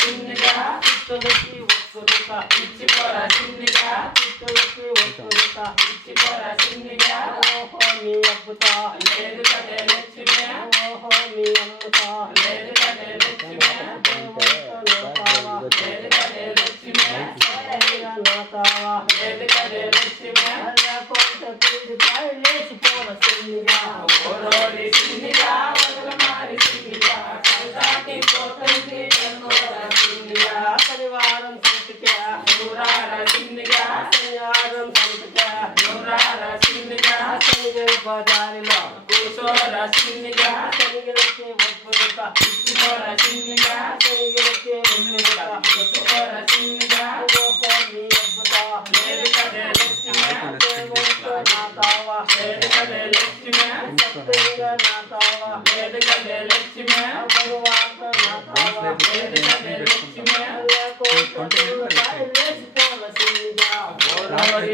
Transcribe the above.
సిన్నిగా చిత్తలకి ఒక్కరుక ఇచ్చిపోర సిన్నిగా చిత్తలకి ఒక్కరుక ఇచ్చిపోర సిన్నిగా ఓహో మీ అబ్బుతా లేదు కదే లక్ష్మి. ఓహో మీ అమ్ముతా లేదు కదే లక్ష్మి. నాతావా లేదు కదే లక్ష్మి. నాతావా లేదు కదే లక్ష్మి. కొంత తీడి పై లేచిపోన సిన్నిగా. శనిగల బజారులో కిషోర సిన్నిగా శనిగలకి ఒక్కరుక ఇచ్చిపోర సిన్నిగా శనిగలకి ఒక్కరుక ఇచ్చిపోర సిన్నిగా ఓహో మీ అబ్బుతా లేదు కదే లక్ష్మి దేవుడితో నాతావా లేదు కదే లక్ష్మి సత్యంగా నాతావా లేదు కదే లక్ష్మి భగవాన్తో నాతావా లేదు కదే లక్ష్మి కొంత తీడి లేచిపోన సిన్నిగా ఓరోరి